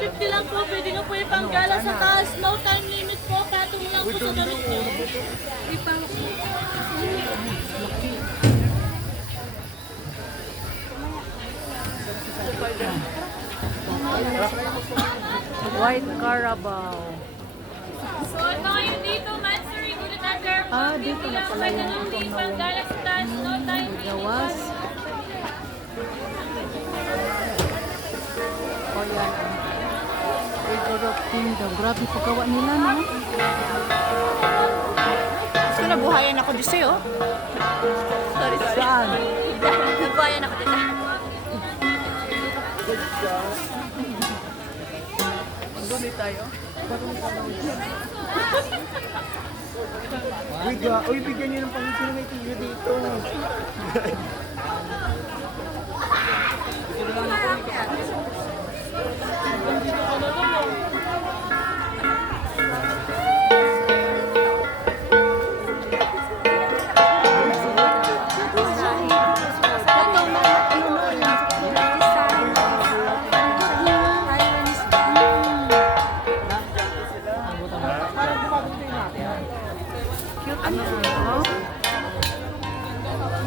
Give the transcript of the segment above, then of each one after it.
150 lang po. Pwede nga po ipanggala sa taas. No time limit po. Patong lang po sa ganun po. White Carabao. So, ano kayo dito, Mansuri? Good at there po. Dito na pala yung itong Ipanggala sa taas. No time limit. gawas. O yan. Igorok Kingdom. Grabe pagkawa nila, no? Gusto na buhayan ako dito sa'yo. Sorry. Saan? Nabuhayan ako dito. Dumi tayo. Uy, bigyan niyo ng pangitino ng tiyo dito.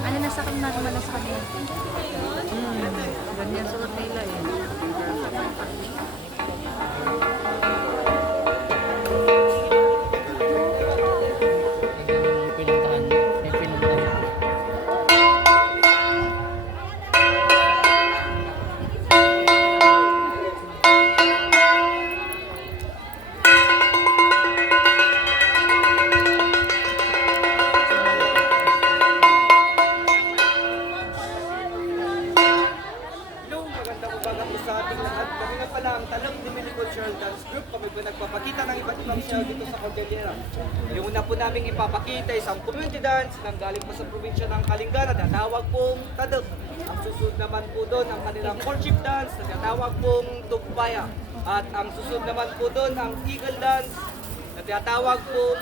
Ano nasa kanila naman sa kanila? Ganyan suot nila eh. Magandang umaga po sa ating lahat. Kami na pala ang Talang Dimili Cultural Dance Group. Kami po nagpapakita ng iba't ibang show dito sa Cordillera. Yung una po namin ipapakita isang community dance nang galing po sa probinsya ng Kalinga na tinatawag pong Tadog. Ang susunod naman po doon ang kanilang courtship dance na tinatawag pong Tugbaya. At ang susunod naman po doon ang Eagle Dance na tinatawag pong